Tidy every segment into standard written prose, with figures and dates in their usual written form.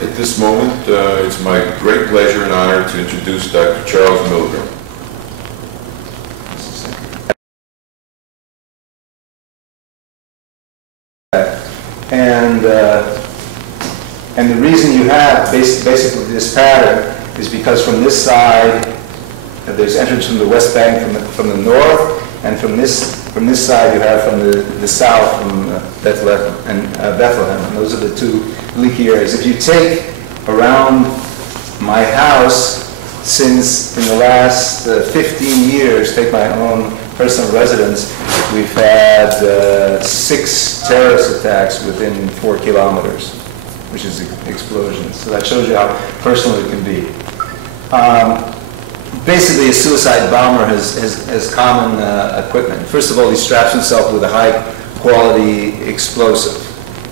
At this moment, it's my great pleasure and honor to introduce Dr. Charles Milgram. And the reason you have basically this pattern is because from this side, there's entrance from the west bank from the north, and from this side you have from the south, from Bethlehem, and those are the two leaky areas. If you take around my house, since in the last 15 years, take my own personal residence, we've had 6 terrorist attacks within 4 kilometers, which is explosions. So that shows you how personal it can be. Basically, a suicide bomber has common equipment. First of all, he straps himself with a high-quality explosive.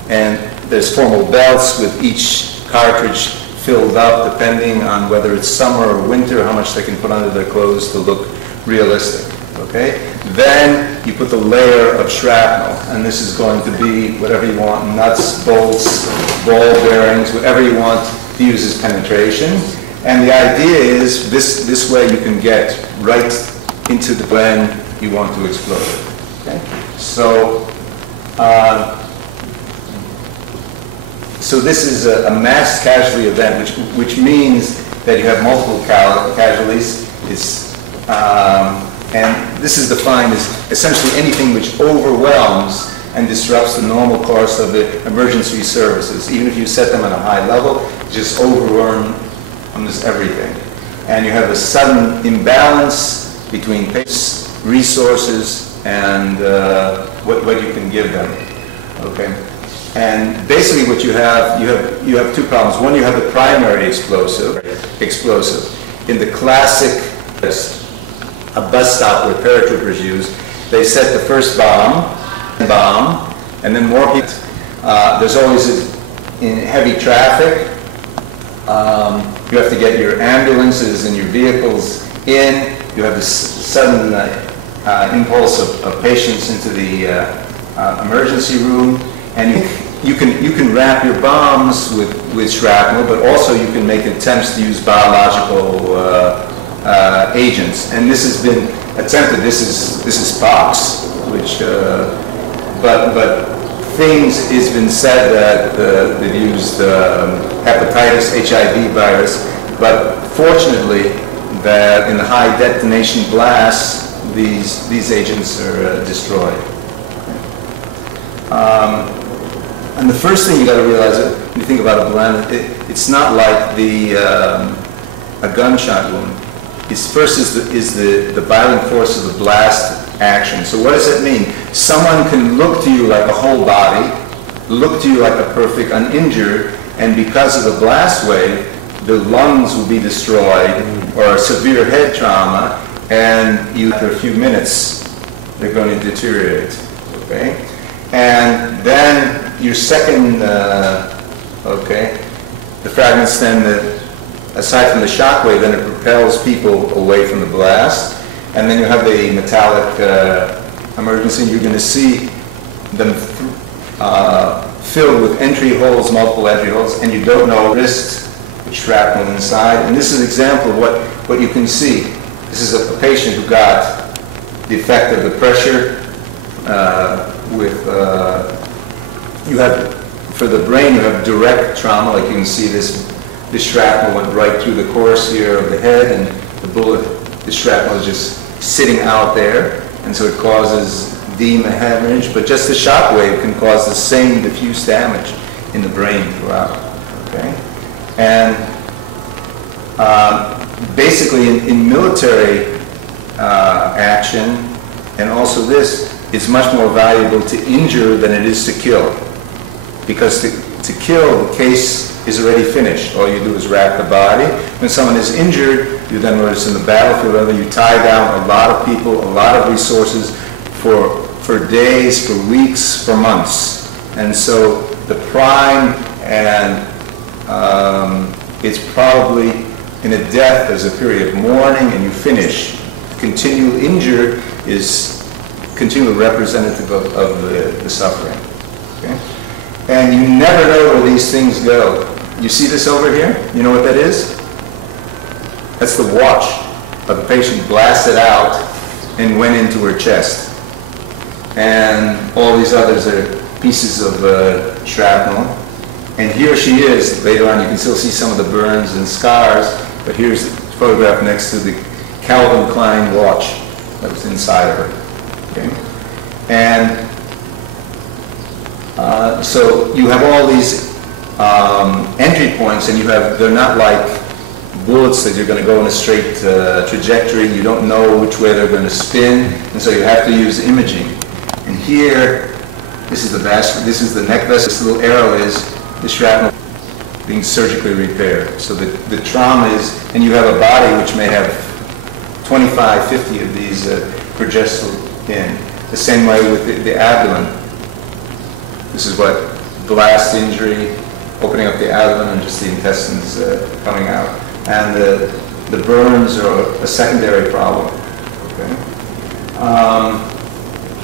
And there's formal belts with each cartridge filled up, depending on whether it's summer or winter, how much they can put under their clothes to look realistic. Okay? Then you put the layer of shrapnel, and this is going to be whatever you want, nuts, bolts, ball bearings, whatever you want to use as penetration. And the idea is this way you can get right into the when you want to explode it. Okay? So this is a mass casualty event, which means that you have multiple casualties. And this is defined as essentially anything which overwhelms and disrupts the normal course of the emergency services. Even if you set them at a high level, just overwhelms everything. And you have a sudden imbalance between resources and what you can give them. Okay. And basically what you have 2 problems. One, you have the primary explosive. In the classic a bus stop where paratroopers use, they set the first bomb, and then more people. There's always in heavy traffic. You have to get your ambulances and your vehicles in. You have this sudden impulse of patients into the emergency room, and you can wrap your bombs with shrapnel, but also you can make attempts to use biological agents. And this has been attempted. This is Fox, which but it's been said that they've used hepatitis, HIV virus, but fortunately that in the high detonation blasts, these agents are destroyed. And the first thing you got to realize when you think about a blend, it's not like a gunshot wound. First is the violent force of the blast action. So what does it mean? Someone can look to you like a whole body, look to you like a perfect uninjured, and because of the blast wave, the lungs will be destroyed or a severe head trauma, and after a few minutes, they're going to deteriorate. Okay? And then your second, the fragments then, aside from the shock wave, then it propels people away from the blast. And then you have the metallic emergency. You're going to see them filled with entry holes, multiple entry holes, and you don't know wrist with shrapnel inside. And this is an example of what you can see. This is a patient who got the effect of the pressure you have, for the brain, you have direct trauma, like you can see this shrapnel went right through the course here of the head, and the shrapnel is just sitting out there, and so it causes edema, hemorrhage, but just the shock wave can cause the same diffuse damage in the brain throughout. Okay? And basically in military action, and also this, it's much more valuable to injure than it is to kill. Because to kill, the case is already finished. All you do is wrap the body. When someone is injured, you then notice in the battlefield, you tie down a lot of people, a lot of resources for days, for weeks, for months. And so the prime, and it's probably in a death, there's a period of mourning, and you finish. Continual injured is continual representative of the suffering. Okay? And you never know where these things go. you see this over here? You know what that is? That's the watch of the patient blasted out and went into her chest. And all these others are pieces of shrapnel. And here she is. Later on, you can still see some of the burns and scars, but here's the photograph next to the Calvin Klein watch that was inside of her. Okay? And so you have all these entry points, and they're not like bullets that you're going to go in a straight trajectory. You don't know which way they're going to spin, and so you have to use imaging. And here, this is the neck vessel. This little arrow is the shrapnel being surgically repaired. So the trauma is, and you have a body which may have 25, 50 of these progesterol in. The same way with the abdomen. This is what blast injury, opening up the abdomen and just the intestines coming out. And the burns are a secondary problem. Okay?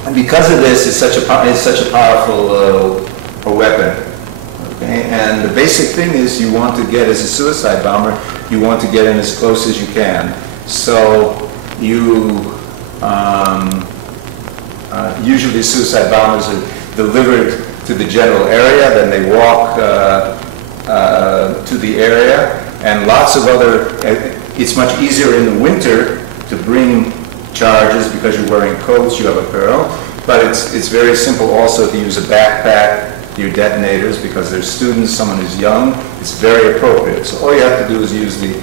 And because of this, it's such a powerful weapon. Okay? And the basic thing is you want to get, as a suicide bomber, you want to get in as close as you can. So you usually suicide bombers are delivered to the general area, then they walk to the area, and lots of other, it's much easier in the winter to bring charges because you're wearing coats, you have apparel, but it's very simple also to use a backpack, your detonators, because they're students, someone who's young, it's very appropriate. So all you have to do is use the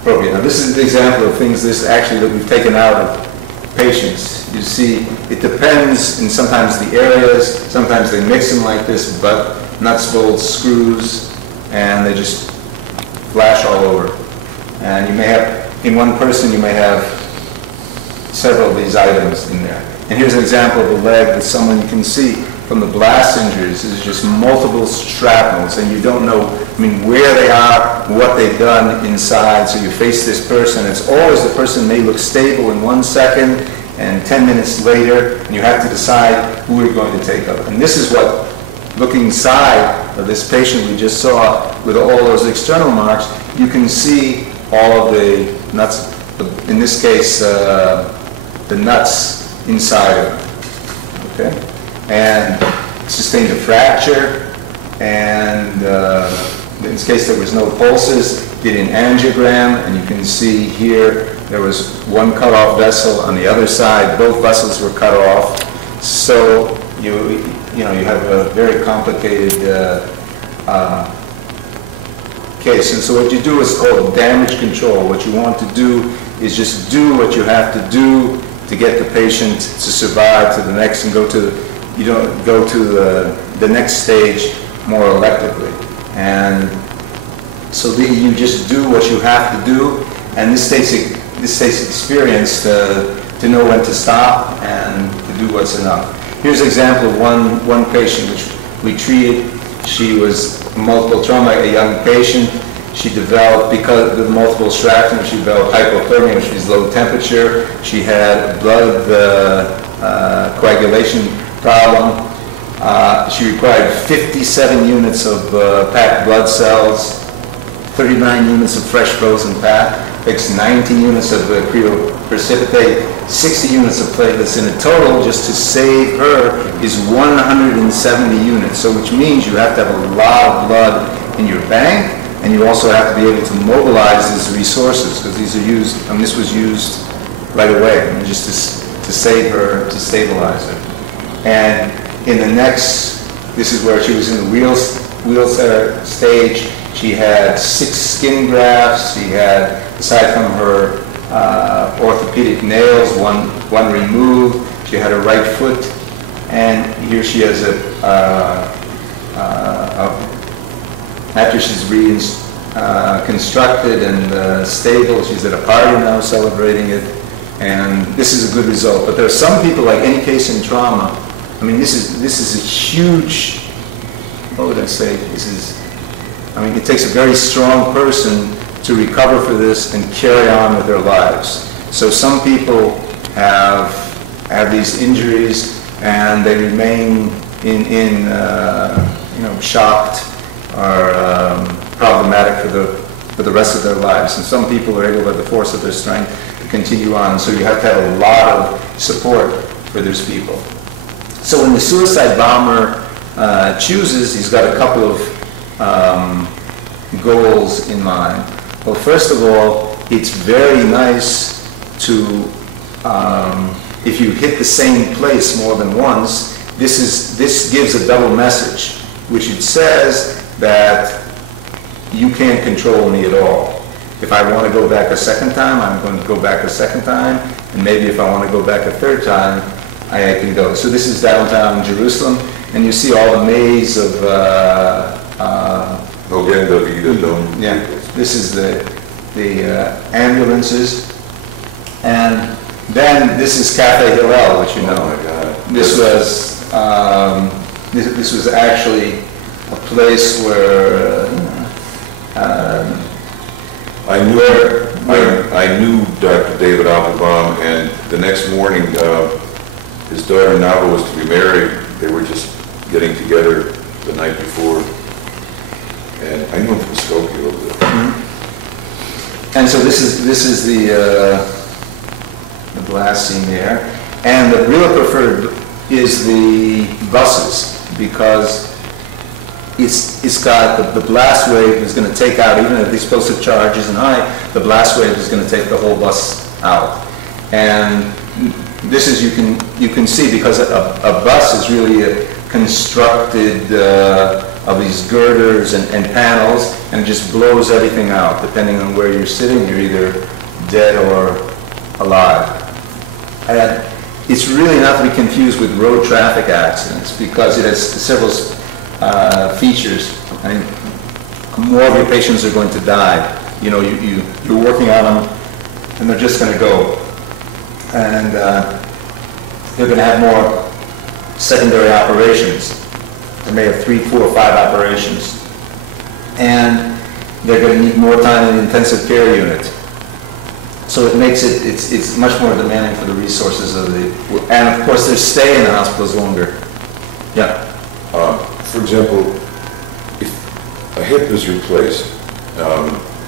appropriate. Now this is an example of things that we've taken out of patients. You see, it depends in sometimes the areas, sometimes they mix them like this, but nuts, bolts, screws, and they just flash all over. And you may have, in one person, you may have several of these items in there. And here's an example of a leg that someone you can see from the blast injuries. There's just multiple shrapnels, and you don't know, where they are, what they've done inside. So you face this person. It's always the person may look stable in 1 second, and 10 minutes later, and you have to decide who you're going to take up. And this is what, looking inside of this patient we just saw with all those external marks, you can see all of the nuts, in this case, the nuts inside of it. Okay? And sustained a fracture, and in this case there was no pulses, did an angiogram, and you can see here there was one cut-off vessel on the other side. Both vessels were cut off. So you have a very complicated case. And so what you do is called damage control. What you want to do is just do what you have to do to get the patient to survive to the next and go to the next stage more electively. And so you just do what you have to do, and this takes experience to know when to stop and to do what's enough. Here's an example of one patient which we treated. She was multiple trauma, a young patient. She developed, because of the multiple shrapnel, she developed hypothermia, which is low temperature. She had blood coagulation problem. She required 57 units of packed blood cells, 39 units of fresh frozen pack, fixed 19 units of cryoprecipitate, 60 units of platelets. In a total, just to save her, is 170 units. So which means you have to have a lot of blood in your bank, and you also have to be able to mobilize these resources, because these are used, this was used right away, just to save her, to stabilize her. And in the next, this is where she was in the wheelchair stage. She had 6 skin grafts. She had, aside from her orthopedic nails, one removed. She had her right foot, and here she has after she's reconstructed and stable, she's at a party now celebrating it, and this is a good result. But there are some people, like any case in trauma, this is a huge, what would I say, it takes a very strong person to recover for this and carry on with their lives. So some people have these injuries and they remain in shocked or problematic for the rest of their lives. And some people are able, by the force of their strength, to continue on. So you have to have a lot of support for those people. So when the suicide bomber chooses, he's got a couple of goals in mind. Well, first of all, it's very nice to, if you hit the same place more than once, this gives a double message, which it says that you can't control me at all. If I want to go back a second time, I'm going to go back a second time, and maybe if I want to go back a third time, I can go. So this is downtown Jerusalem, and you see all the maze of yeah, this is the ambulances, and then this is Cafe Hillel, which you know. Oh my God. This was actually a place where I knew Dr. David Applebaum, and the next morning his daughter Nava was to be married. They were just getting together the night before, and I knew him from Skokie a little bit. Mm-hmm. And so this is the blast scene there, and the real preferred is the buses, because it's got the blast wave is going to take out, even if the explosive charge isn't high, the blast wave is going to take the whole bus out. And this is, you can see, because a bus is really constructed of these girders and panels, and it just blows everything out. Depending on where you're sitting, you're either dead or alive. And it's really not to be confused with road traffic accidents, because it has several features. I mean, more of your patients are going to die. You know, you're working on them, and they're just going to go. And they're going to have more secondary operations. They may have 3, 4, 5 operations. And they're going to need more time in the intensive care unit. So it makes it's much more demanding for the resources of the, and of course their stay in the hospitals longer. Yeah. For example, if a hip is replaced,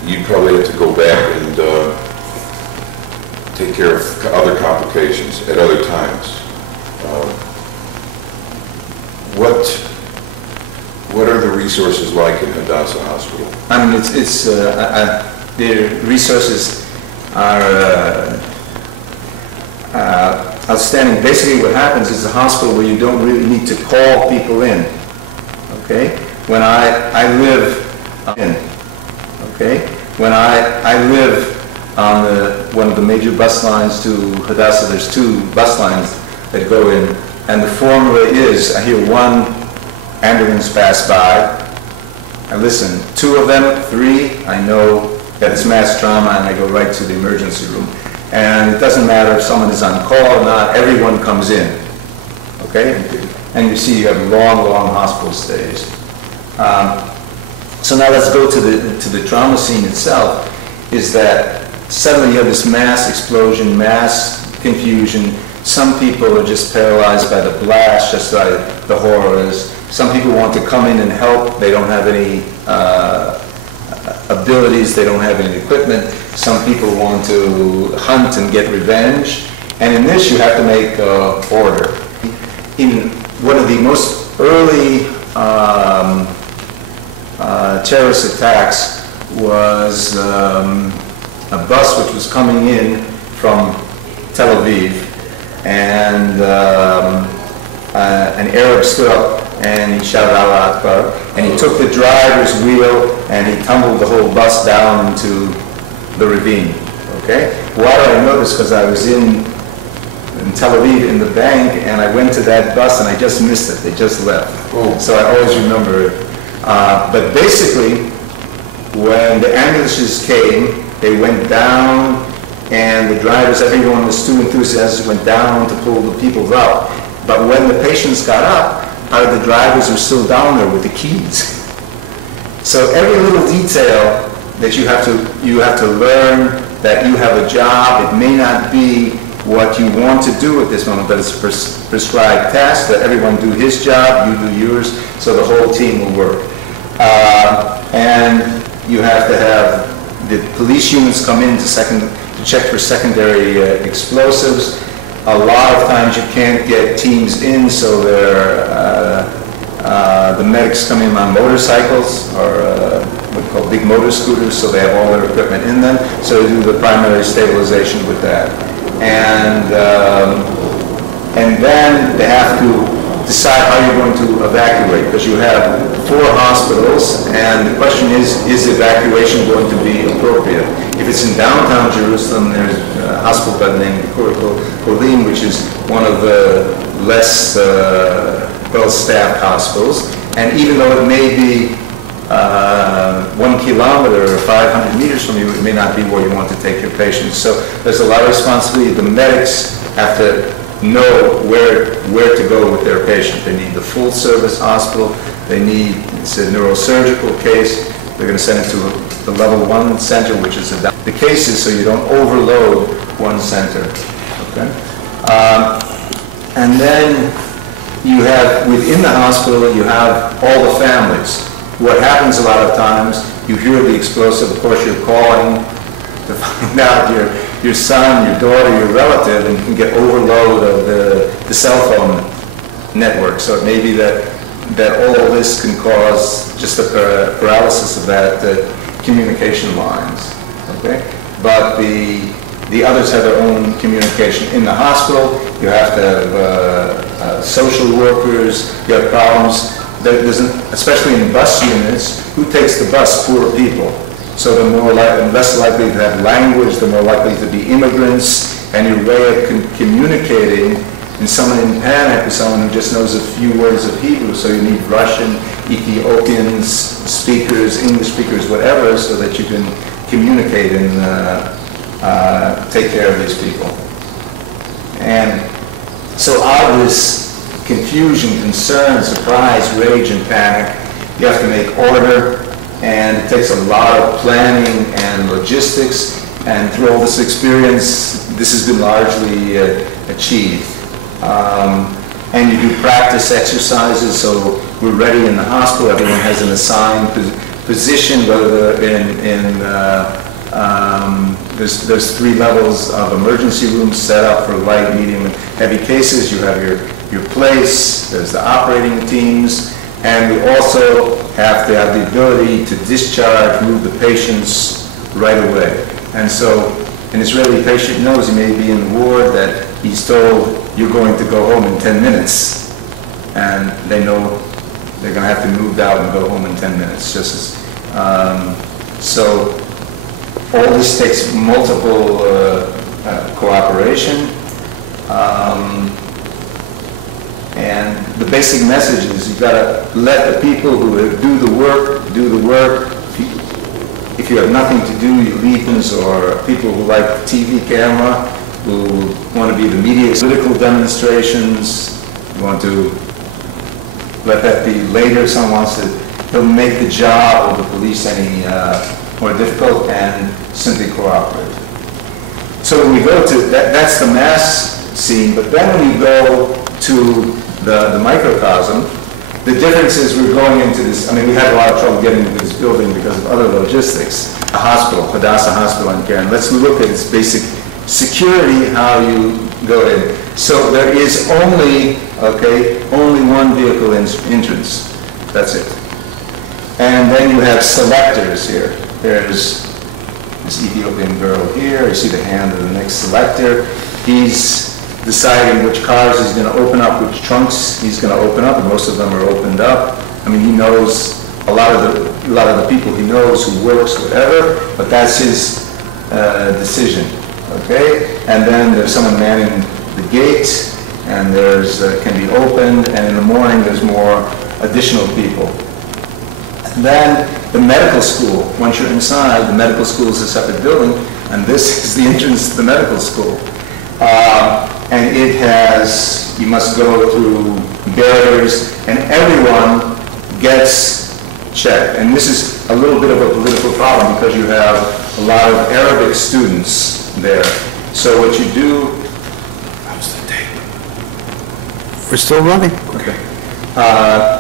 you'd probably have to go back and take care of other complications at other times. What are the resources like in Hadassah Hospital? I mean, the resources are outstanding. Basically what happens is a hospital where you don't really need to call people in, okay? When I live in, okay? When I live on one of the major bus lines to Hadassah, there's 2 bus lines that go in, and the formula is, I hear one ambulance pass by, I listen, 2 of them, 3, I know that it's mass trauma, and I go right to the emergency room. And it doesn't matter if someone is on call or not, everyone comes in, okay? And you see you have long, long hospital stays. So now let's go to the trauma scene itself, is that suddenly you have this mass explosion, mass confusion. Some people are just paralyzed by the blast, just by the horrors. Some people want to come in and help. They don't have any abilities, they don't have any equipment. Some people want to hunt and get revenge. And in this, you have to make order. In one of the most early terrorist attacks was a bus which was coming in from Tel Aviv, and an Arab stood up and he shouted Allah Akbar, and he took the driver's wheel and he tumbled the whole bus down into the ravine, okay? Why do I know this? Because I was in Tel Aviv in the bank, and I went to that bus and I just missed it. They just left. Oh. So I always remember it. But basically, when the ambulances came, they went down, and the drivers, everyone was too enthusiastic, went down to pull the people up. But when the patients got up, part of the drivers were still down there with the keys. So every little detail that you have to learn, that you have a job. It may not be what you want to do at this moment, but it's a prescribed task, that everyone do his job, you do yours, so the whole team will work. And you have to have the police units come in to check for secondary explosives. A lot of times you can't get teams in, so the medics come in on motorcycles, or what we call big motor scooters, so they have all their equipment in them, so they do the primary stabilization with that. And then they have to decide how you're going to evacuate, because you have 4 hospitals, and the question is evacuation going to be appropriate? If it's in downtown Jerusalem, there's a hospital by the name of Kolim, which is one of the less well-staffed hospitals, and even though it may be 1 kilometer or 500 meters from you, it may not be where you want to take your patients. So there's a lot of responsibility. The medics have to know where to go with their patient. They need the full service hospital. They need, it's a neurosurgical case. They're going to send it to the level 1 center, which is the cases, so you don't overload one center. Okay. And then you have, within the hospital, you have all the families. What happens a lot of times, you hear the explosive, of course you're calling to find out your son, your daughter, your relative, and you can get overload of the cell phone network. So it may be that all this can cause just a paralysis of that communication lines, okay? But the others have their own communication. In the hospital, you have to have social workers, you have problems. Especially in bus units, who takes the bus? Poor people. So they're less likely to have language, they're more likely to be immigrants, and your way of communicating in someone in panic is someone who just knows a few words of Hebrew, so you need Russian, Ethiopians, speakers, English speakers, whatever, so that you can communicate and take care of these people. And so out of this confusion, concern, surprise, rage, and panic, you have to make order, and it takes a lot of planning and logistics, and through all this experience, this has been largely achieved. And you do practice exercises, so we're ready in the hospital, everyone has an assigned position, whether there's 3 levels of emergency rooms set up for light, medium, and heavy cases. You have your place, there's the operating teams, and we also have to have the ability to discharge, move the patients right away. And so an Israeli patient knows he may be in the ward that he's told, you're going to go home in 10 minutes. And they know they're going to have to move out and go home in 10 minutes. So all this takes multiple cooperation. And the basic message is you've got to let the people who do the work. If you have nothing to do, you leave them, or people who like TV camera, who want to be the media, political demonstrations, you want to let that be later. Someone wants to, they'll make the job of the police any more difficult and simply cooperate. So when we go to, that's the mass scene, but then when you go to the microcosm, the difference is we're going into this, I mean, we had a lot of trouble getting into this building because of other logistics. A hospital, Hadassah Hospital in Karen. Let's look at its basic security, how you go in. So there is only one vehicle entrance. That's it. And then you have selectors here. There's this Ethiopian girl here. You see the hand of the next selector. He's deciding which cars he's going to open up, which trunks he's going to open up, and most of them are opened up. I mean, he knows a lot of the people he knows, who works, whatever, but that's his decision, okay? And then there's someone manning the gate, and there's can be opened, and in the morning there's more additional people. And then the medical school. Once you're inside, the medical school is a separate building, and this is the entrance to the medical school. And it has, you must go through barriers, and everyone gets checked. And this is a little bit of a political problem because you have a lot of Arabic students there. So what you do We're still running. Okay.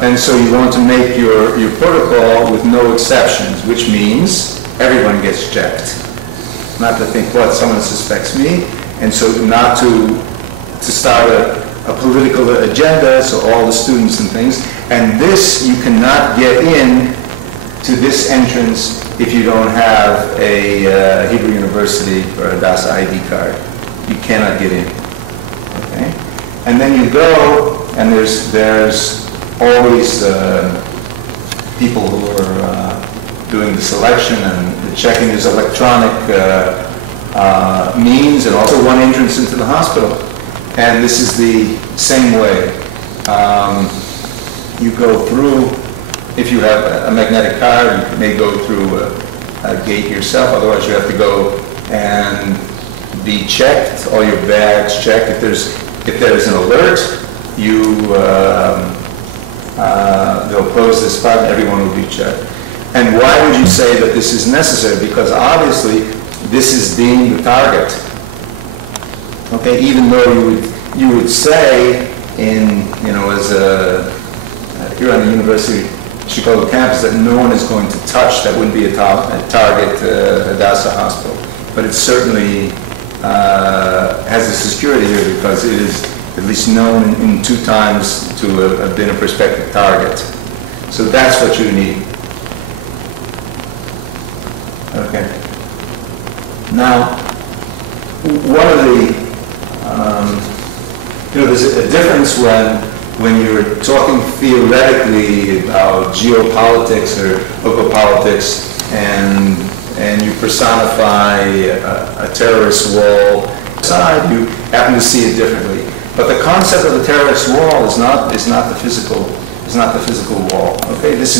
And so you want to make your protocol with no exceptions, which means everyone gets checked. Not to think, what, someone suspects me, and so not to start a political agenda, so all the students and things. And this, you cannot get in to this entrance if you don't have a Hebrew University or Hadassah ID card. You cannot get in. Okay? And then you go, and there's always people who are doing the selection and the checking. There's electronic means, and also one entrance into the hospital. And this is the same way. You go through, if you have a magnetic card, you may go through a gate yourself, otherwise you have to go and be checked, all your bags checked. If there's an alert, they'll close this spot and everyone will be checked. And why would you say that this is necessary? Because obviously this is deemed the target. Okay, even though you would say here on the University of Chicago campus that no one is going to touch, that wouldn't be a target Hadassah Hospital. But it certainly has a security here because it is at least known in 2 times to have been a prospective target. So that's what you need. Okay. Now, one of the, there's a difference when you're talking theoretically about geopolitics or local politics and you personify a terrorist wall side, you happen to see it differently. But the concept of the terrorist wall is not the physical wall. Okay, this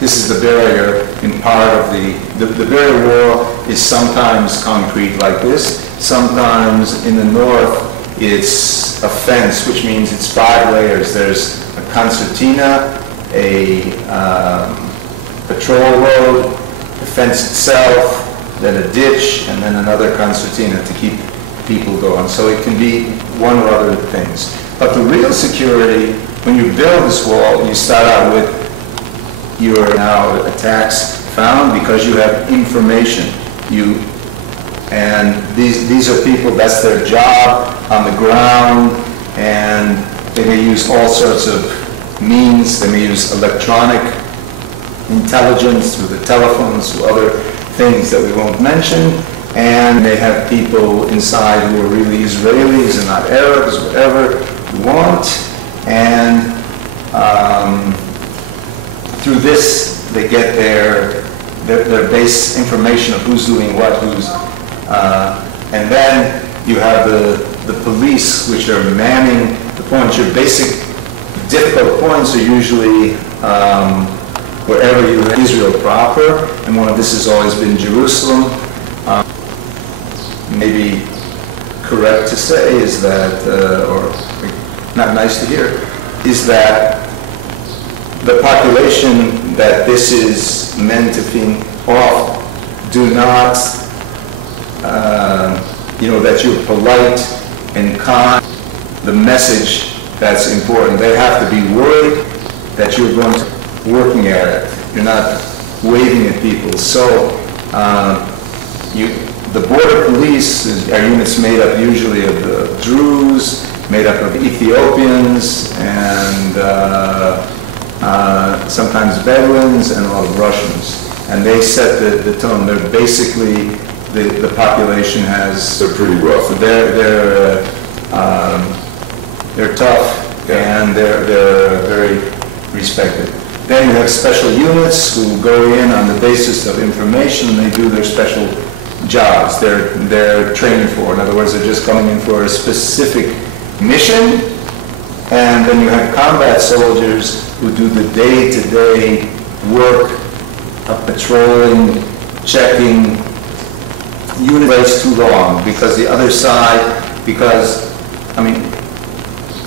is the barrier in part of the barrier wall is sometimes concrete like this. Sometimes in the north it's a fence, which means it's 5 layers. There's a concertina, a patrol road, the fence itself, then a ditch, and then another concertina to keep people going. So it can be one or other things. But the real security, when you build this wall, you start out with your now attacks found because you have information. And these are people, that's their job on the ground, and they may use all sorts of means. They may use electronic intelligence through the telephones, through other things that we won't mention, and they have people inside who are really Israelis and not Arabs, whatever you want, and through this they get their base information of who's doing what, and then you have the police, which are manning the points. Your basic difficult points are usually wherever you are, Israel proper, and one of this has always been Jerusalem. Maybe correct to say is that, or not nice to hear, is that the population that this is meant to feed off do not, that you're polite and kind. The message that's important. They have to be worried that you're going to working at it. You're not waving at people. So the border police are units made up usually of the Druze, made up of Ethiopians, and sometimes Bedouins, and a lot of Russians. And they set the tone. They're basically, the population has... They're pretty rough. They're tough, and they're very respected. Then you have special units who go in on the basis of information, and they do their special jobs they're training for. In other words, they're just coming in for a specific mission. And then you have combat soldiers who do the day-to-day work of patrolling, checking. Unit waits too long because the other side,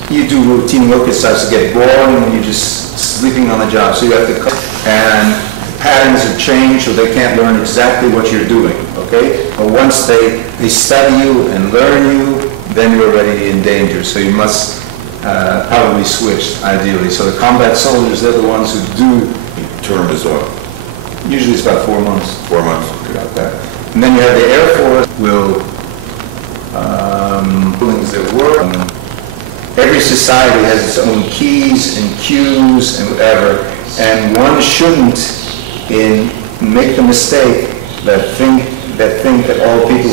you do routine work, it starts to get boring when you're just sleeping on the job. So you have to cut, and patterns have changed, so they can't learn exactly what you're doing, okay? But once they study you and learn you, then you're already in danger. So you must probably switched, ideally. So the combat soldiers, they're the ones who do, Term is up, usually it's about 4 months. 4 months. About that. And then you have the Air Force will, buildings that work. Every society has its own keys and cues and whatever, and one shouldn't make the mistake that think that all people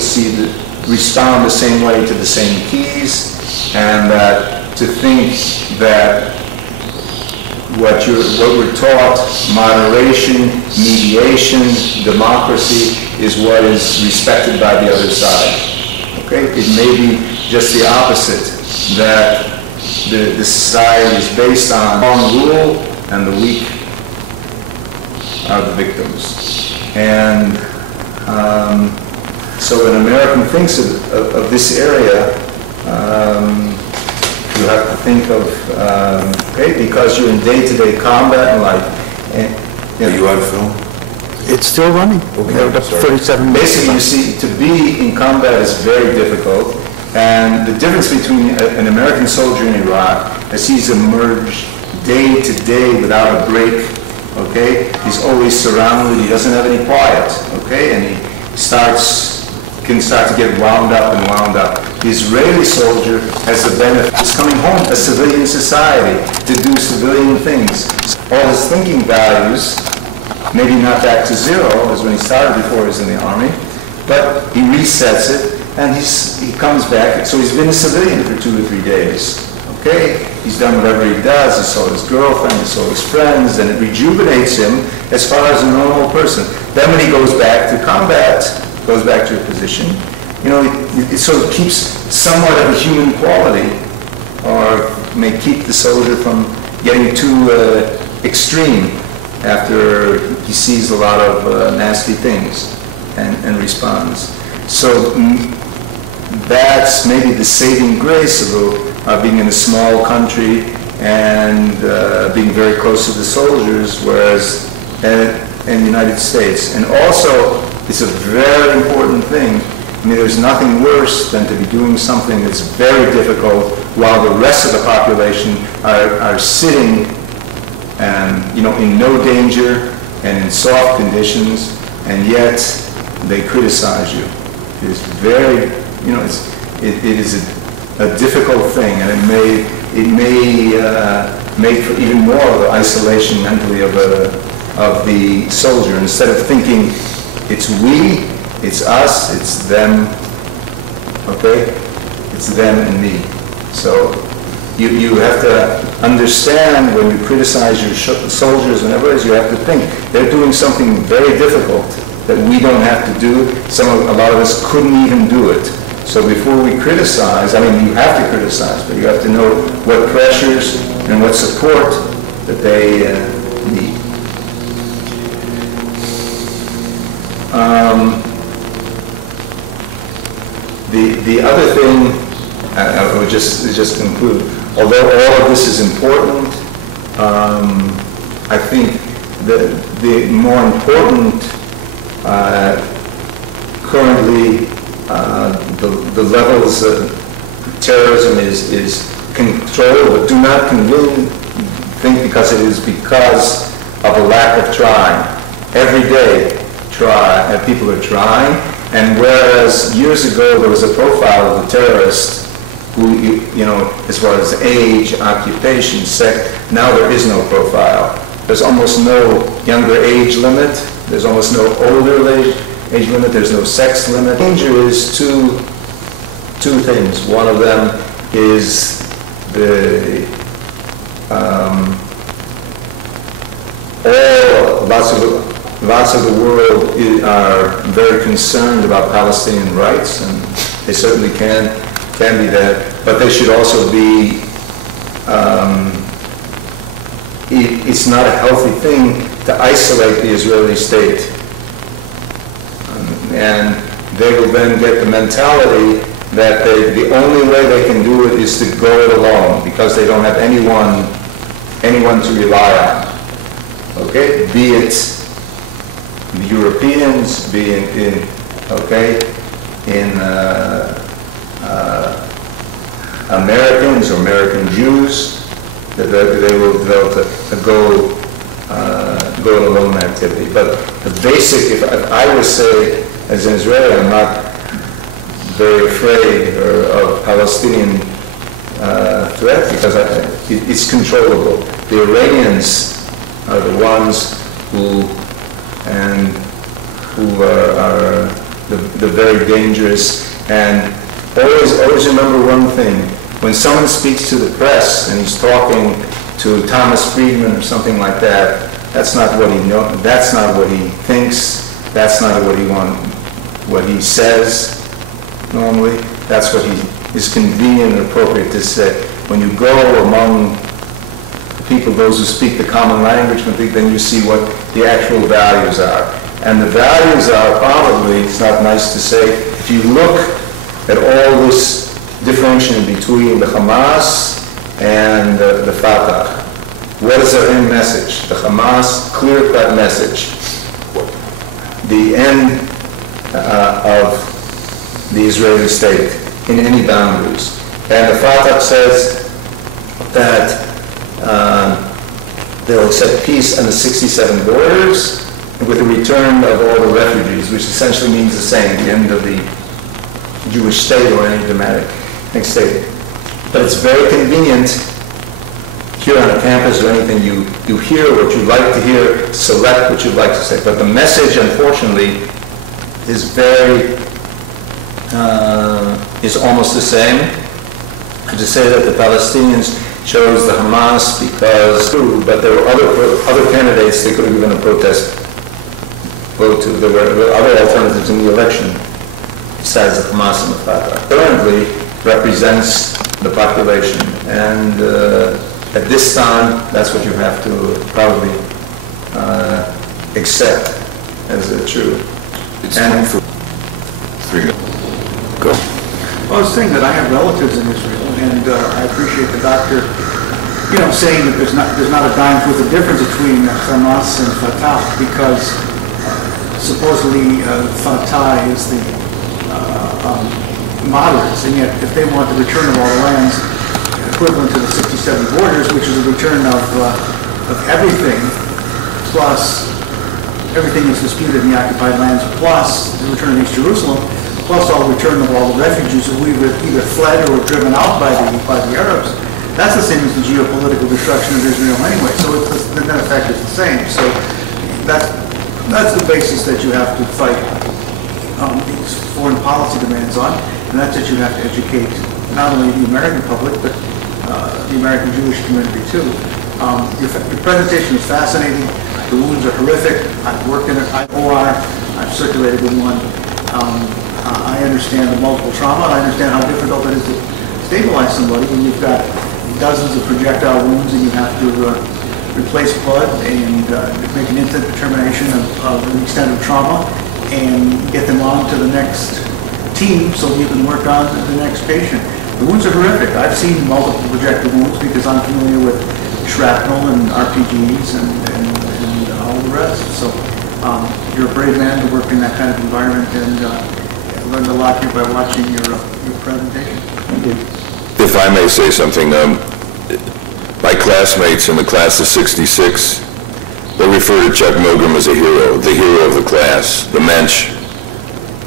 respond the same way to the same keys, and that to think that what we're taught, moderation, mediation, democracy, is what is respected by the other side. Okay? It may be just the opposite, that the society is based on strong rule and the weak are the victims. And so when an American thinks of this area, you have to think of, okay, because you're in day-to-day combat and Are you on film? It's still running. Okay, We're up to sorry. 37 minutes. basically, you see, to be in combat is very difficult. And the difference between an American soldier in Iraq, as he's emerged day to day without a break, okay? He's always surrounded, he doesn't have any quiet, okay? And he can start to get wound up and wound up. The Israeli soldier has the benefit of coming home, a civilian society, to do civilian things. All his thinking values, maybe not back to zero, as when he started before he was in the army, but he resets it, and he comes back. So he's been a civilian for 2 or 3 days. Okay? He's done whatever he does. He saw his girlfriend, he saw his friends, and it rejuvenates him as far as a normal person. Then when he goes back to combat, goes back to a position, you know, it sort of keeps somewhat of a human quality, or may keep the soldier from getting too extreme after he sees a lot of nasty things and responds. So that's maybe the saving grace of being in a small country and being very close to the soldiers, whereas in the United States. And also, it's a very important thing. I mean, there's nothing worse than to be doing something that's very difficult while the rest of the population are sitting and, you know, in no danger and in soft conditions, and yet they criticize you. It is very, you know, it is a difficult thing, and it may make for even more of the isolation mentally of the soldier. Instead of thinking it's we, it's us, it's them, okay? It's them and me. So you have to understand when you criticize your soldiers, whenever it is, you have to think they're doing something very difficult that we don't have to do. A lot of us couldn't even do it. So before we criticize, I mean, you have to criticize, but you have to know what pressures and what support that they need. The other thing, I would just conclude, although all of this is important, I think the more important currently the levels of terrorism is controlled, but do not think because it is because of a lack of trying. Every day, people are trying, and whereas years ago there was a profile of the terrorist who, you know, as far as age, occupation, sex, now there is no profile. There's almost no younger age limit. There's almost no older age limit. There's no sex limit. Danger is two things. One of them is lots of the world are very concerned about Palestinian rights, and they certainly can be that. But they should also be. It's not a healthy thing to isolate the Israeli state. And they will then get the mentality that the only way they can do it is to go it alone, because they don't have anyone to rely on. Okay? Be it the Europeans, be Americans or American Jews, that they will develop a go-it-alone activity. But the basic, if I would say, as an Israeli, I'm not very afraid of Palestinian threat because it's controllable. The Iranians are the ones who are the very dangerous. And always remember one thing: when someone speaks to the press and he's talking to Thomas Friedman or something like that, that's not what he knows. That's not what he thinks. That's not what he wants. What he says normally. That's what is convenient and appropriate to say. When you go among people, those who speak the common language, then you see what the actual values are. And the values are probably, it's not nice to say, if you look at all this differentiation between the Hamas and the Fatah, what is their end message? The Hamas, clear-cut message. The end of the Israeli state in any boundaries. And the Fatah says that they'll accept peace on the 67 borders with the return of all the refugees, which essentially means the same, the end of the Jewish state or any dramatic state. But it's very convenient here on a campus or anything, you hear what you'd like to hear, select what you'd like to say. But the message, unfortunately, is is almost the same. And to say that the Palestinians chose the Hamas because, but there were other candidates they could have given a protest vote to. There were other alternatives in the election besides the Hamas and the Fatah. Currently represents the population, and at this time, that's what you have to probably accept as true. It's time for 3 minutes. Go. Well, I was saying that I have relatives in Israel, and I appreciate the doctor, saying that there's not a dime's worth of difference between Hamas and Fatah, because supposedly Fatah is the moderates, and yet if they want the return of all the lands equivalent to the 67 borders, which is a return of everything, plus everything that's disputed in the occupied lands, plus the return of East Jerusalem, plus all the return of all the refugees who either fled or were driven out by the Arabs. That's the same as the geopolitical destruction of Israel anyway. So the net effect is the same. So that's the basis that you have to fight these foreign policy demands on, and that's what you have to educate not only the American public but the American Jewish community too. Your presentation is fascinating. The wounds are horrific. I've worked in an OR. I've circulated in one. I understand the multiple trauma. I understand how difficult it is to stabilize somebody when you've got dozens of projectile wounds and you have to replace blood and make an instant determination of the extent of trauma and get them on to the next team so you can work on the next patient. The wounds are horrific. I've seen multiple projectile wounds because I'm familiar with shrapnel and RPGs and all the rest. So you're a brave man to work in that kind of environment, and learned a lot here by watching your presentation. Thank you. If I may say something, my classmates in the class of '66, they refer to Chuck Milgram as a hero, the hero of the class, the mensch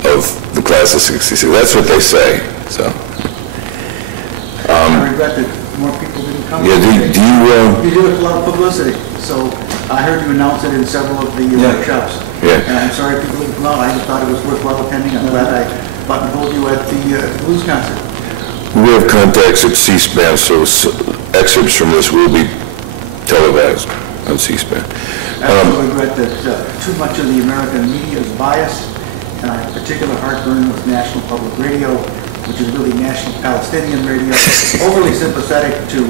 of the class of '66. That's what they say. So. I regret that more people didn't come. Yeah. You do a lot of publicity, so I heard you announce it in several of the workshops. Yeah. And I'm sorry people didn't come out. I just thought it was worthwhile attending. I'm glad I buttonholed you at the blues concert. We have contacts at C-SPAN, so excerpts from this will be televised on C-SPAN. I also regret that too much of the American media is biased, and I have particular heartburn with National Public Radio, which is really National Palestinian Radio, overly sympathetic to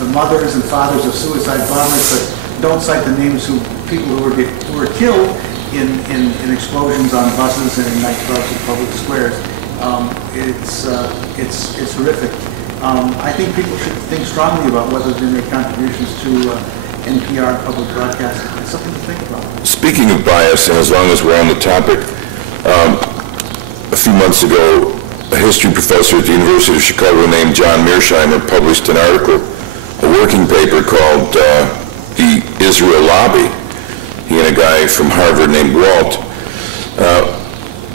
the mothers and fathers of suicide bombers, but don't cite the names of people who were killed in explosions on buses and in nightclubs and public squares. It's horrific. I think people should think strongly about whether they make contributions to NPR public broadcasting. It's something to think about. Speaking of bias, and as long as we're on the topic, a few months ago, a history professor at the University of Chicago named John Mearsheimer published an article, a working paper called The Israel Lobby. He and a guy from Harvard named Walt,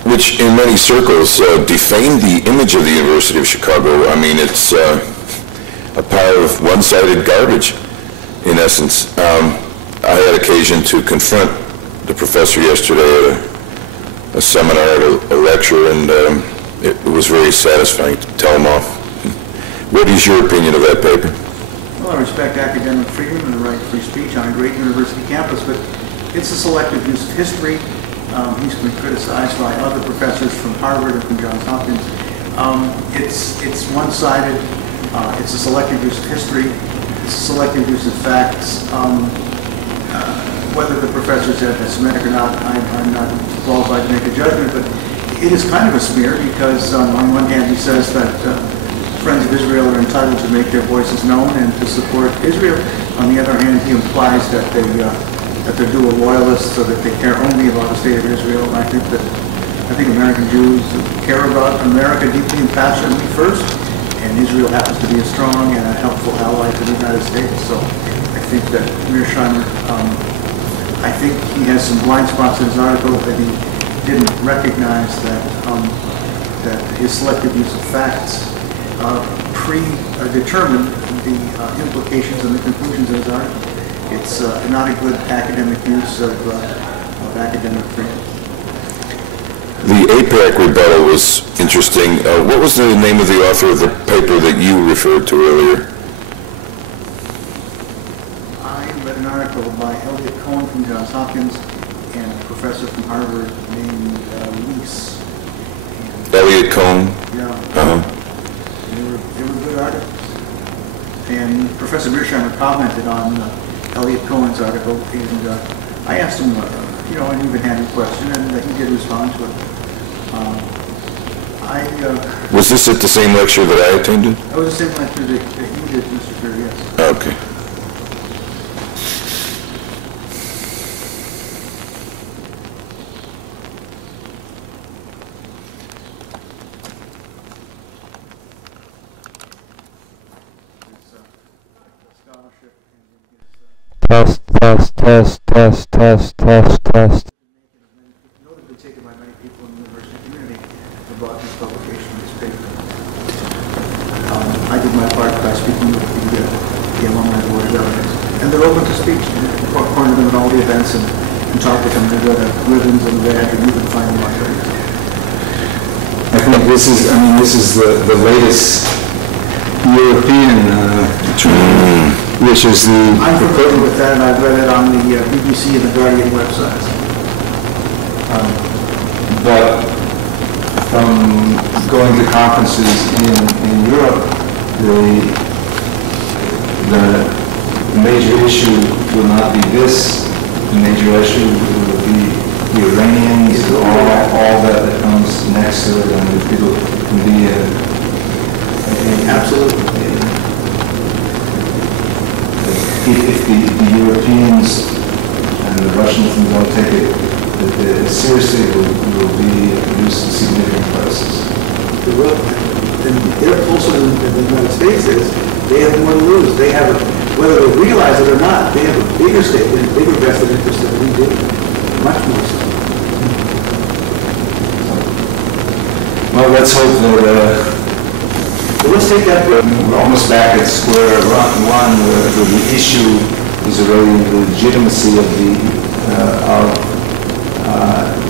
which in many circles defamed the image of the University of Chicago. I mean, it's a pile of one-sided garbage, in essence. I had occasion to confront the professor yesterday at a seminar, at a lecture, and it was very satisfying to tell him off. What is your opinion of that paper? Well, I respect academic freedom and the right to free speech on a great university campus, but it's a selective use of history. He's been criticized by other professors from Harvard and from Johns Hopkins. It's one-sided. It's a selective use of history. It's a selective use of facts. Whether the professor said anti-Semitic or not, I'm not qualified to make a judgment, but it is kind of a smear because on one hand he says that Friends of Israel are entitled to make their voices known and to support Israel. On the other hand, he implies that they're dual loyalists, so that they care only about the state of Israel. And I think American Jews care about America deeply and passionately first, and Israel happens to be a strong and a helpful ally to the United States. So I think that Mearsheimer, I think he has some blind spots in his article that he didn't recognize that his selective use of facts predetermined the implications and the conclusions of his article. It's not a good academic use of academic freedom. The AIPAC rebuttal was interesting. What was the name of the author of the paper that you referred to earlier? I read an article by Elliot Cohen from Johns Hopkins and a professor from Harvard named Weiss. Elliot Cohen? Yeah. They were good articles. And Professor Mearsheimer commented on Elliot Cohen's article, and I asked him, an even-handed question, and he did respond to it. Was this at the same lecture that I attended? It was the same lecture that you did, Mr. Fair, yes. Okay. Test. Notably taken by many people in the university community about this publication of this paper. I did my part by speaking with the alumni board of governors, and they're open to speech. Corner them at all the events and talk with them. They wear the ribbons and the badge, and you can find them on there. I think this is the latest European, which is the... I'm familiar with that, and I've read it on the BBC and the Guardian websites. But from going to conferences in Europe, the major issue will not be this. The major issue will be the Iranians, all that comes next to it, and people can be Absolutely. If the Europeans and the Russians don't take it seriously, it will be producing significant crisis. And they're closer than the United States is. They have more to lose. They have, whether they realize it or not, they have a bigger stake and a bigger vested interest than we do. Much more so. Well, let's hope that Let's take that. we're almost back at square one, where the issue is really the legitimacy of the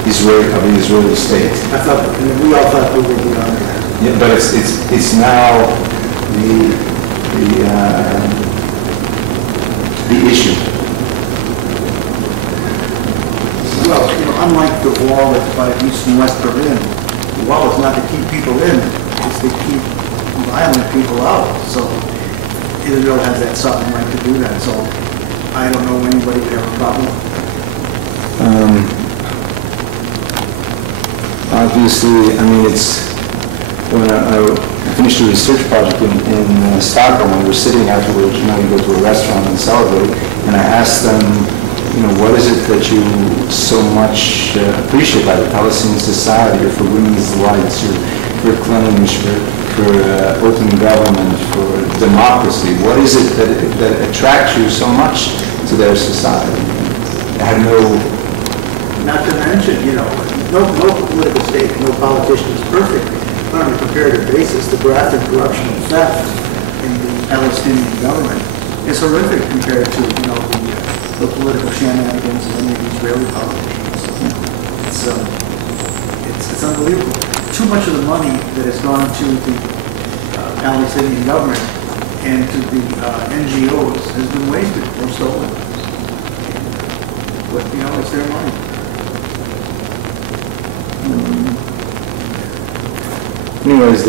Israeli state. I thought, we all thought we were beyond that. Yeah, but it's now the issue. Well, unlike the wall that's by East and West Berlin, the wall is not to keep people in, it's to keep violent people out. So Israel has that sovereign right to do that. So I don't know anybody would have a problem. Obviously, it's when I finished a research project in Stockholm. We were sitting afterwards. You go to a restaurant and celebrate, and I asked them, what is it that you so much appreciate about the Palestinian society, or for women's rights, or for cleanliness, for open government, for democracy? What is it that attracts you so much to their society? I have no... Not to mention, no political state, no politician is perfect, but on a comparative basis, the breadth of corruption and theft in the Palestinian government is horrific compared to, the political shenanigans of any of the Israeli politicians. It's unbelievable. Too much of the money that has gone to the Palestinian government and to the NGOs has been wasted or stolen. But, it's their money. Anyways,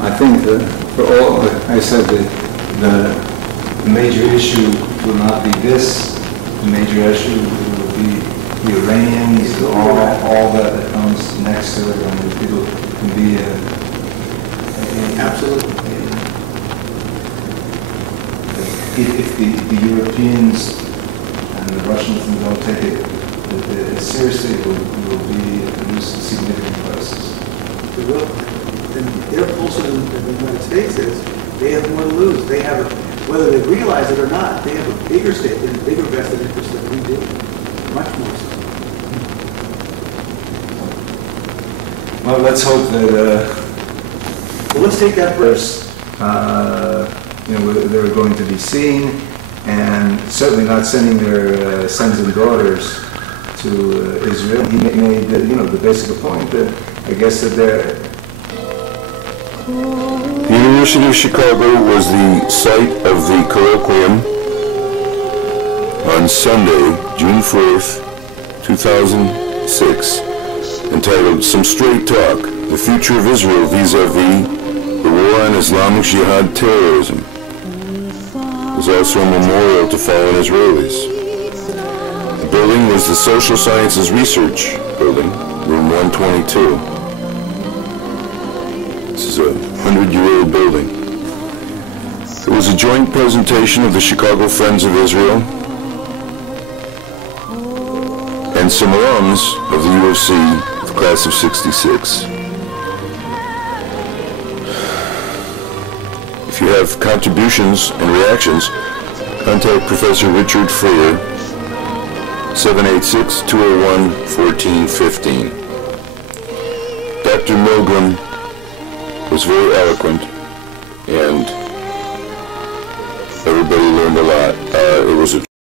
I think that for all, like I said, the major issue will not be this. The major issue will be the Iranians, all that comes next to it, and it can be Absolutely. If the Europeans and the Russians don't take it seriously, it will produce significant crisis. They will. And their pulse in the United States is they have more to lose. They have, whether they realize it or not, they have a bigger stake and a bigger vested interest than we do. Much more so. Well, let's hope that Well, let's take that first. they're going to be seeing, and certainly not sending their sons and daughters to Israel. He made the basic point that I guess that they're... The University of Chicago was the site of the colloquium on Sunday, June 4th, 2006, entitled Some Straight Talk, The Future of Israel Vis-a-Vis the War on Islamic Jihad Terrorism. There's also a memorial to fallen Israelis. The building was the Social Sciences Research Building, room 122. This is a 100-year-old building. It was a joint presentation of the Chicago Friends of Israel and some alums of the U of C, the class of '66. If you have contributions and reactions, contact Professor Richard Freer, 786-201-1415. Dr. Milgram was very eloquent, and everybody learned a lot. It was a